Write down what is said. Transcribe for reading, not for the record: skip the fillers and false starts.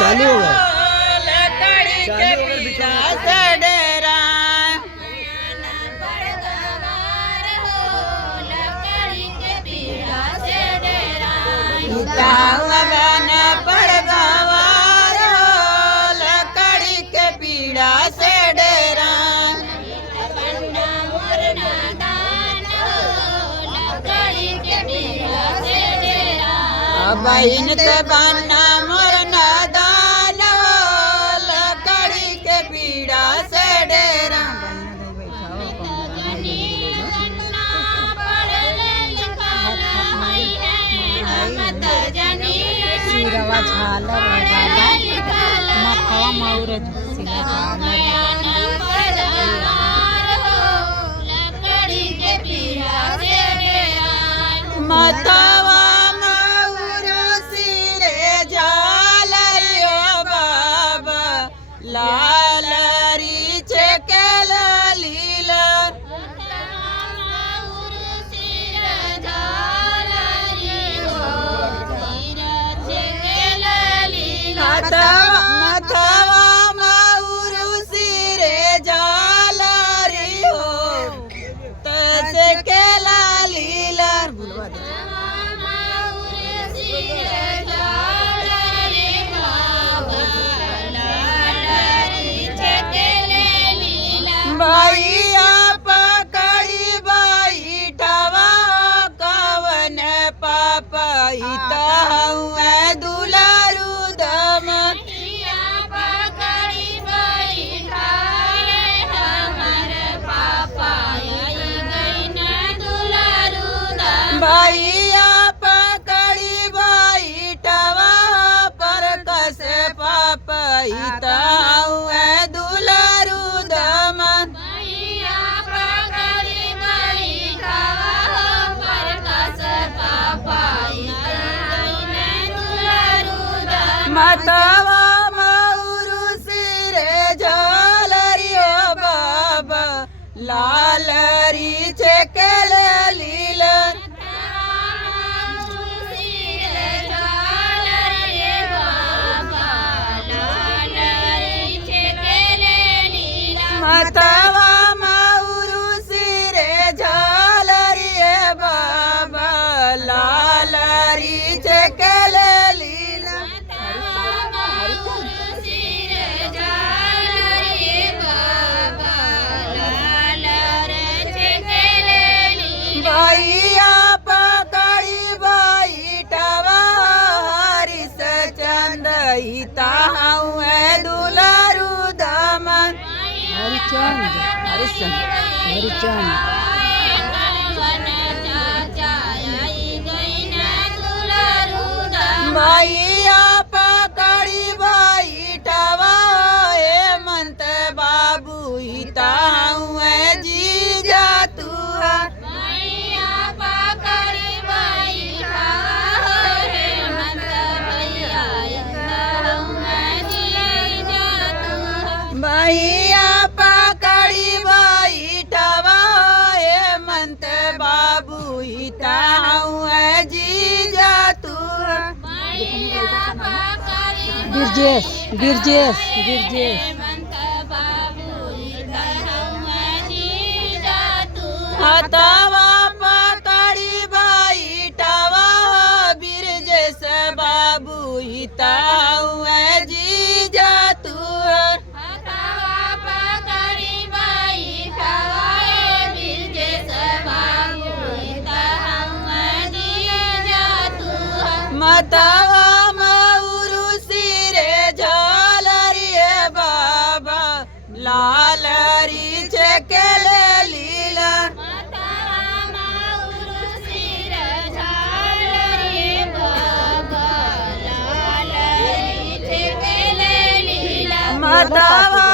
चालू होगा लकड़ी के पीड़ा से डेरा बन पड़ गवार हो लकड़ी के पीड़ा से डेरा बहन के बनना मोर नादान हो लकड़ी के पीड़ा से डेरा सिरवा झालर मखवा मऊर मतवा मऊर सिरे झालर ओ बाबा लालरी चेकल लीला मतवा मऊर सिरे झालरी हो तसे केला लीला भैया पकड़ी बाई ठवा कवन पापा हुए दुलारू दम भैया पकड़ी बाई ठवा पर कसे पापा हुए दुलारू दम मतवा मऊरू सिरे झालरी ओ बाबा लालरी चेकल लीला मतवा मऊरू सिरे झालरी ए बाबा लालरी चेकल लीला भैया पकड़ी बाई ठवा हरिस चंद हिता हुए दुलारू दमन हरिचंद भैया पकड़ी बाई ठवा हेमंत बाबू हिता हुए जीजा तू भैया पकड़ी बाई ठवा हेमंत बाबू हिता हुए जीजा तू बिरजेश हतवा पकड़ी बाई ठवा बिरजेश बाबू हिता हुए जीजा तू मतवा मऊरू सिरे झालरी ए बाबा लालरी चेकल लीला मतवा